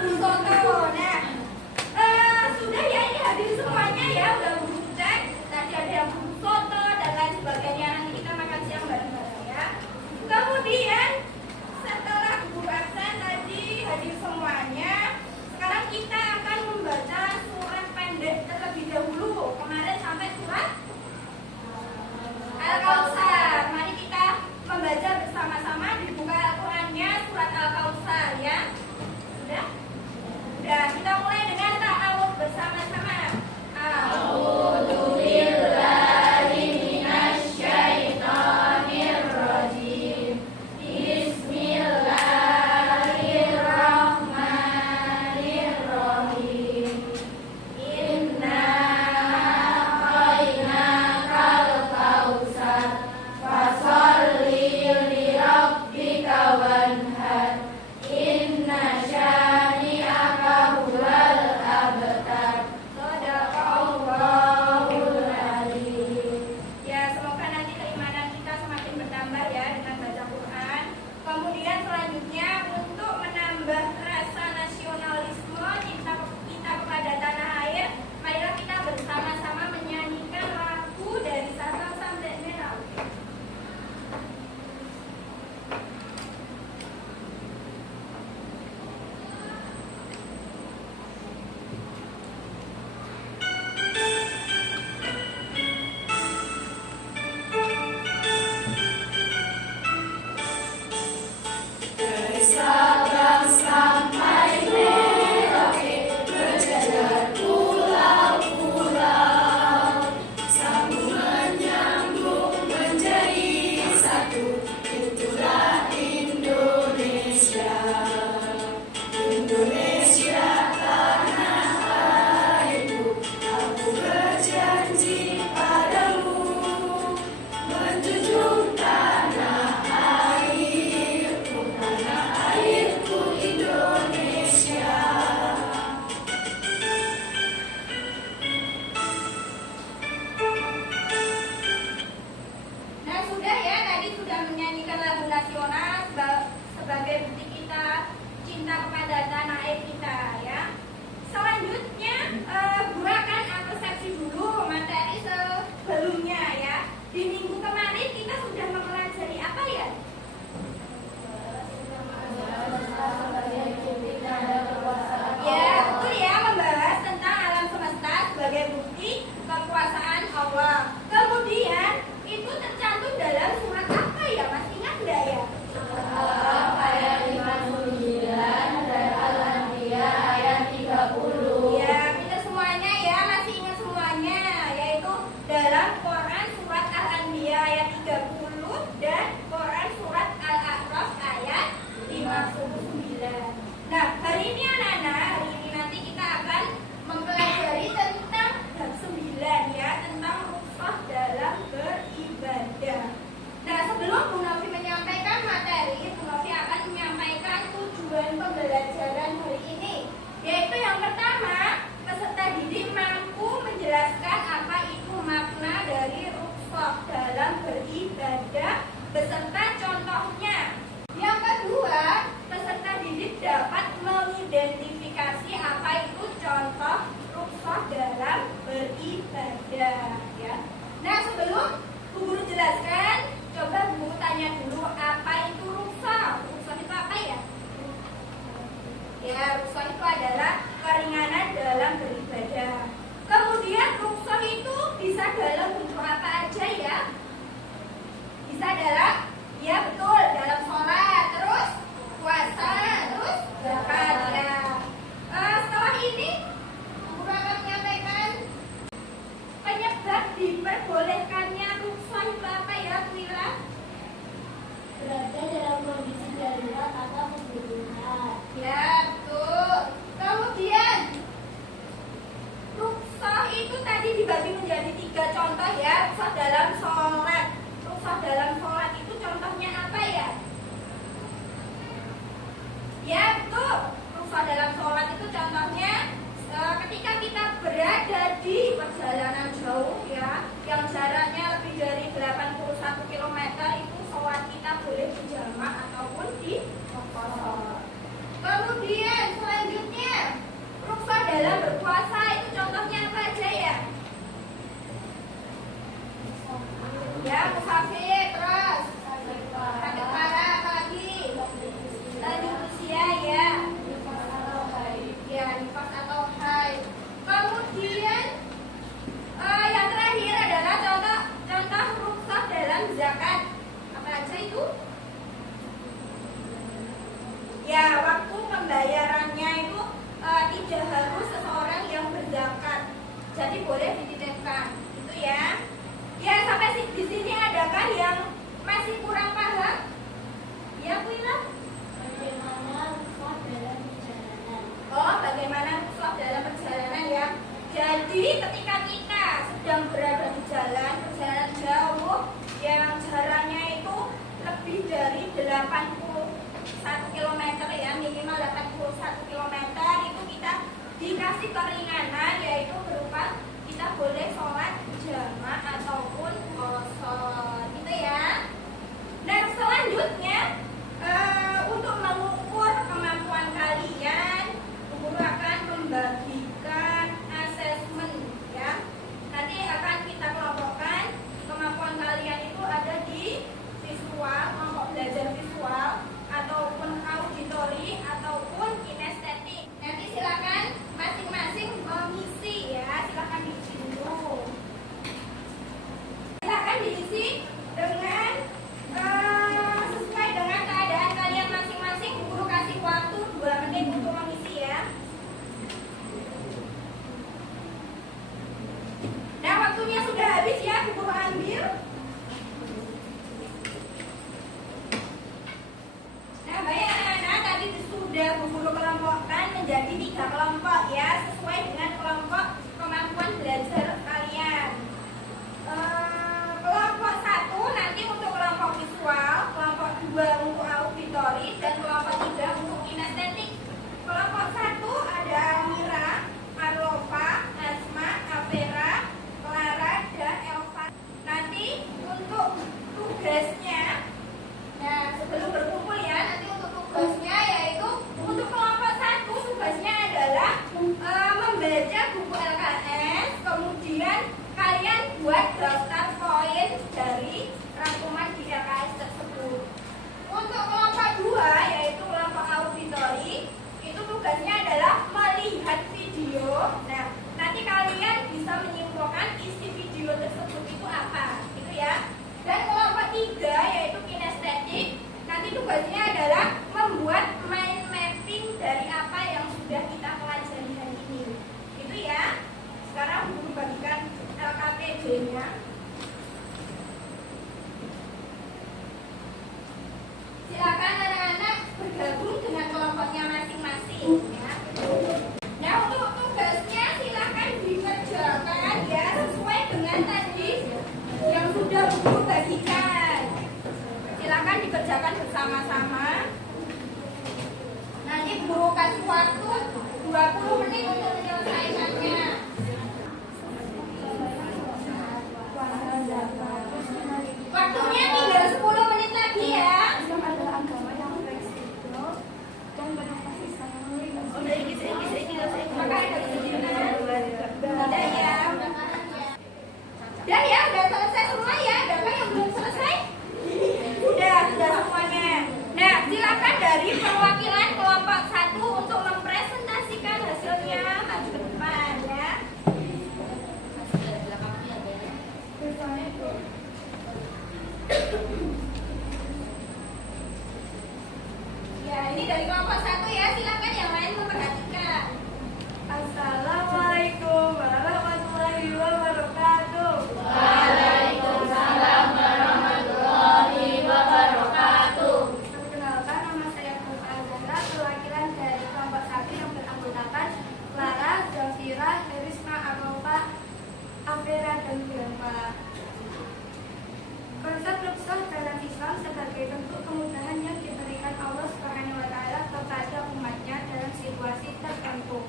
bumbu soto. Nah, sudah ya ini hadir semuanya ya, udah bumbu cek. Tadi ada yang bumbu soto dan lain sebagainya. Nanti kita makan siang bareng-bareng ya. Kemudian setelah guru absen tadi hadir semuanya, sekarang kita akan membaca surat pendek terlebih dahulu. Kemarin sampai surat Al-Kautsar. Mari kita membaca bersama-sama, dibuka Al-Qur'annya surat Al-Kautsar ya. Sudah? Sudah, kita mulai dengan ta'awudz bersama-sama. A'udzu billahi minasyaitonir rajim. Bismillahirrahmanirrahim. Inna a'tainakal kautsar fasholli lirabbika wanhar. Inna syani'aka huwal abtar. Shadaqallahul adzim. Ya, semoga nanti keimanan kita semakin bertambah ya dengan baca Quran. Kemudian selanjutnya untuk menambah rasa nasionalisme cinta kita kepada tanah air, marilah kita bersama-sama menyanyikan lagu dari Sabang sampai Merauke. Dari Sabang sampai Merauke berjajar pulau-pulau, sambungan nyambung menjadi satu, itulah Indonesia. Indonesia tanah airku, aku berjanji padamu, menjunjung tanah airku Indonesia. Nah sudah ya, tadi sudah menyanyikan lagu nasional sebagai bukti kita cinta kepada tanah air kita ya. Selanjutnya guru akan persepsi dulu materi sebelumnya ya. Di minggu kemarin kita sudah mempelajari apa ya? Ya betul ya, membahas tentang alam semesta sebagai bukti kekuasaan Allah. Kemudian itu tercantum dalam surat apa ya? Mas ingat nggak ya? Ayat 59 dan Al-Anbiya ayat 30. Ya, kita semuanya ya masih ingat semuanya, yaitu dalam Quran surat Al-Anbiya ayat 30 dan Quran surat Al-A'raf ayat 59. Nah, hari ini anak-anak, hari ini nanti kita akan mempelajari tentang bab 9 ya, tentang rukhsah dalam beribadah. Nah, sebelum Bu Novi menyampaikan materi, Bu Novi akan menyampaikan tujuan pembelajaran hari ini, yaitu yang pertama, peserta didik mampu menjelaskan apa itu makna dari rukhsah dalam beribadah beserta contohnya. Yang kedua, peserta didik dapat mengidentifikasi apa itu contoh rukhsah dalam beribadah ya. Nah, sebelum Bu Guru jelaskan, coba Bu Guru tanya dulu apa itu rukhsah. Rukhsah itu apa ya? Ya, rukhsah itu adalah keringanan dalam beribadah. Kemudian rukhsah itu bisa dalam bentuk apa aja ya? Bisa dalam, ya betul, dalam sholat, terus puasa, terus zakat ya. Setelah ini Guru akan menyampaikan penyebab diperbolehkannya rukhsah itu apa ya, Wila? Berada dalam kondisi darurat atau kebutuhan. Ya, betul. Kemudian rukhsah itu tadi dibagi menjadi 3 contoh ya. Rukhsah dalam sholat. Rukhsah dalam sholat itu contohnya apa ya? Ya, betul. Rukhsah dalam sholat itu contohnya ketika kita berada di perjalanan jauh ya, yang jaraknya lebih dari 81 km, itu sholat kita boleh berjamaah ataupun di kosong. Kemudian selanjutnya tidak harus seseorang yang berzakat. Jadi boleh dititipkan. Itu ya. Ya, sampai di sini adakah yang masih kurang paham? Ya, Bu Ina? Bagaimana rukhsah dalam perjalanan? Oh, bagaimana rukhsah dalam perjalanan ya? Jadi ketika kita sedang berada di jalan, perjalanan jauh yang jaraknya itu lebih dari 81 km ya, minimal 81 km, itu kita dikasih keringanan, yaitu berupa kita boleh sholat jamaah ataupun qashar gitu ya. Nah, selanjutnya untuk mengukur kemampuan kalian, guru akan membagikan asesmen ya. Nanti akan kita kelompokkan kemampuan kalian itu ada di visual, kelompok belajar visual, ataupun auditori, ataupun kinestetik. Nanti silakan masing-masing mengisi ya, silakan diisi dulu. Silakan diisi dengan sesuai dengan keadaan kalian masing-masing. Guru kasih waktu 2 menit untuk mengisi ya. Nah, waktunya sudah habis ya, guru ambil. Nah, baik anak-anak, tadi sudah guru kelompokkan menjadi 3 kelompok ya, sesuai dengan kelompok kemampuan belajar kalian. Kelompok 1 nanti untuk kelompok visual, kelompok 2 untuk auditori, dan kelompok 3 untuk kinestetik. Kelompok 1 ada Amira, Arlofa, Asma, Avera, Clara, dan Elva. Nanti untuk tugasnya, nah sebelum berkumpul ya, nanti untuk tugasnya yaitu untuk kelompok 1 tugasnya adalah membaca buku LKS, kemudian kalian buat daftar poin dari rangkuman di LKS tersebut. Untuk kelompok 2 yaitu kelompok auditori, itu tugasnya adalah melihat video. Nah, nanti kalian bisa menyimpulkan isi video tersebut itu apa, gitu ya. Dan kelompok 3 yaitu kinestetik, nanti tugasnya adalah membuat mind mapping dari apa yang sudah kita pelajari hari ini, gitu ya. Sekarang guru bagikan LKPD-nya. Silakan anak-anak bergabung dengan kelompoknya masing-masing ya. Nah, untuk tugasnya silakan dikerjakan ya sesuai dengan tadi yang sudah guru bagikan. Silakan dikerjakan bersama-sama. Nanti guru kasih waktu 20 menit untuk menyelesaikannya. Waktunya tinggal 10 menit lagi ya. Islam adalah agama yang fleksibel dan penuh kasih sayang. Maka ada tidak ya. Udah ya, udah selesai semua ya. Adakah yang belum selesai? Sudah semuanya. Nah, silakan dari perwakilan kelompok 1 untuk mempresentasikan hasilnya maju ke depan ya. Ya, ini dari kelompok 1 ya. Silakan yang lain memperhatikan. Assalamualaikum warahmatullahi wabarakatuh. Waalaikumsalam warahmatullahi wabarakatuh. Perkenalkan, nama saya Putri Azhara, perwakilan dari kelompok 1 yang beranggotakan Clara, Zafira, Herisma, Arlofa, Avera, dan Bianca. Konsep rukhsah dalam Islam sebagai bentuk kemudahan yang diberikan Allah SWT kepada umatnya dalam situasi tertentu.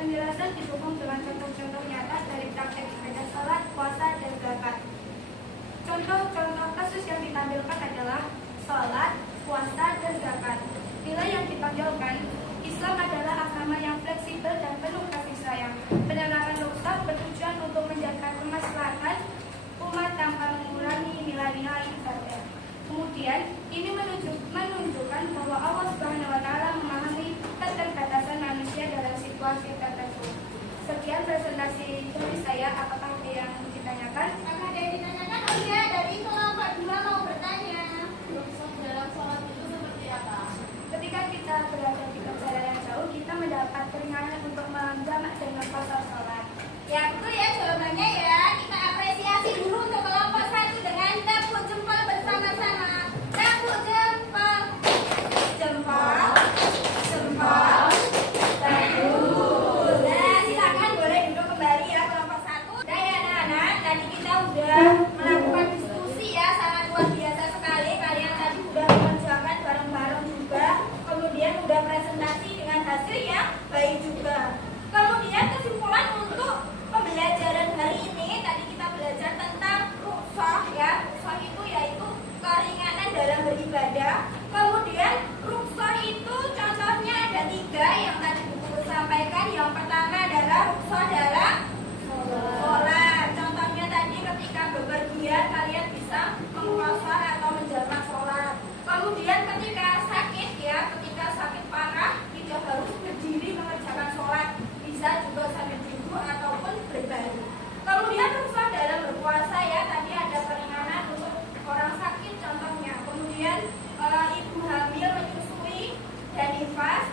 Penjelasan didukung dengan contoh-contoh nyata dari praktek ibadah salat, puasa, dan zakat. Contoh-contoh kasus yang ditampilkan adalah salat, puasa, dan zakat. Nilai yang ditonjolkan, Islam adalah agama yang fleksibel dan penuh kasih sayang. Penerapan rukhsah bertujuan untuk menjaga kemaslahatan umat tanpa mengurangi nilai-nilai ibadah. Kemudian, ini menunjukkan bahwa Allah SWT memahami keterbatasan manusia dalam situasi tertentu. Sekian presentasi dari saya. Apakah ada yang ditanyakan? Apakah ada yang ditanyakan? Oh iya, dari kelompok 2 mau bertanya. Rukhsah dalam sholat itu seperti apa? Ketika kita berada di perjalanan jauh, kita dapat keringanan untuk menjamak dan memposong sholat? Ya betul ya jawabannya ya. Kita apresiasi dulu untuk kelompok 1 dengan tepuk jempol bersama-sama. Tepuk jempol. Jempol. Jempol. Bagus. Nah, silakan boleh duduk kembali ya kelompok 1. Nah ya anak-anak, tadi kita udah melakukan diskusi ya, sangat luar biasa sekali. Kalian tadi udah mengerjakan bareng-bareng juga. Kemudian udah presentasi dengan hasil yang baik juga. Kemudian kesimpulan untuk pembelajaran hari ini, tadi kita belajar tentang rukhsah ya. Rukhsah itu yaitu keringanan dalam beribadah. Kemudian rukhsah itu contohnya ada 3 yang tadi buku sampaikan. Yang pertama adalah rukhsah dalam sholat. Contohnya tadi ketika bepergian kalian bisa mengqashar atau menjamak sholat. Kemudian ketika sakit ya, ketika sakit parah tidak harus berdiri mengerjakan sholat, bisa juga sambil duduk ataupun berbaring. Kemudian rukhsah dalam berpuasa ya, tadi ada keringanan untuk orang sakit contohnya. Kemudian ibu hamil menyusui dan nifas.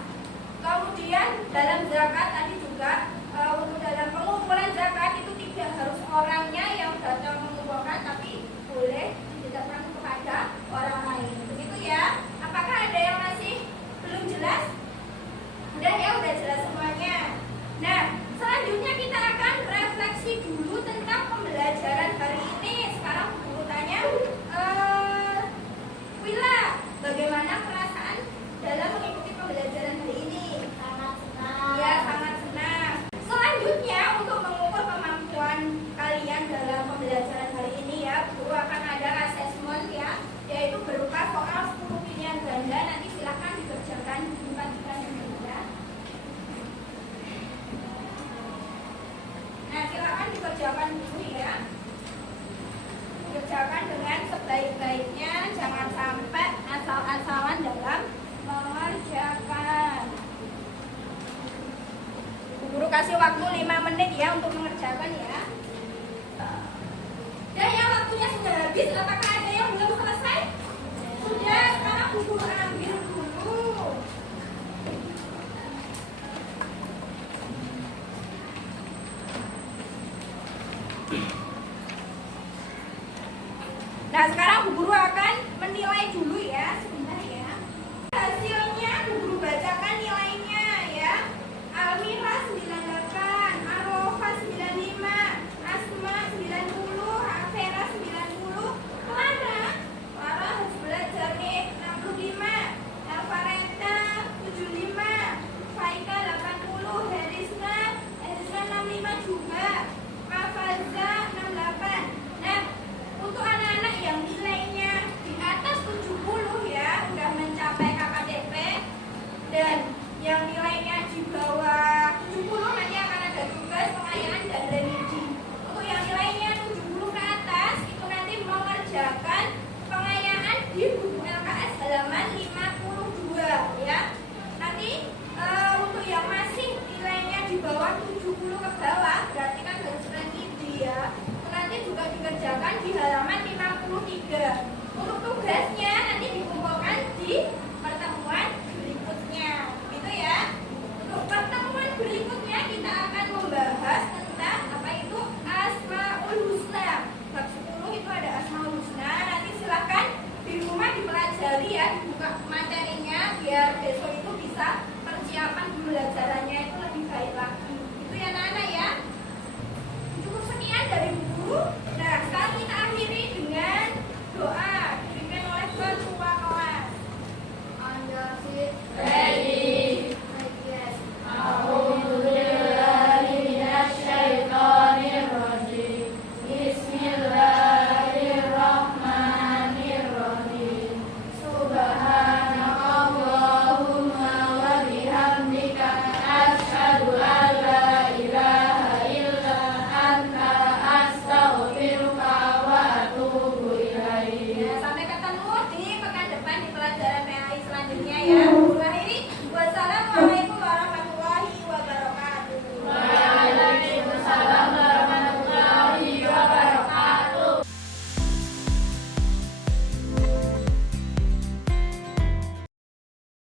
Kemudian dalam zakat tadi juga untuk dalam pengumpulan zakat itu tidak harus orangnya yang datang mengumpulkan, tapi boleh diberikan kepada orang lain. Begitu ya. Apakah ada yang masih belum jelas? Udah ya, udah jelas semuanya. Nah, selanjutnya kita akan refleksi dulu tentang pembelajaran hari ini. Sekarang guru tanya, Wila, bagaimana perasaan dalam mengikuti pembelajaran hari ini? Sangat senang. Ya, sangat senang. Selanjutnya untuk mengukur kemampuan kalian dalam pembelajaran hari ini ya, guru akan ada asesmen ya, yaitu berupa soal 10 pilihan ganda. Nanti silakan dikerjakan diperhatikan ya. Nah, silakan dikerjakan dulu ya. Dikerjakan dengan sebaik-baiknya, jangan sampai asal-asalan dalam mengerjakan. Guru kasih waktu 5 menit ya untuk mengerjakan ya. Dan ya, waktunya sudah habis. Apakah ada yang belum selesai? Sudah, sekarang guru ambil dulu. Nah, sekarang Bu Guru akan menilai dulu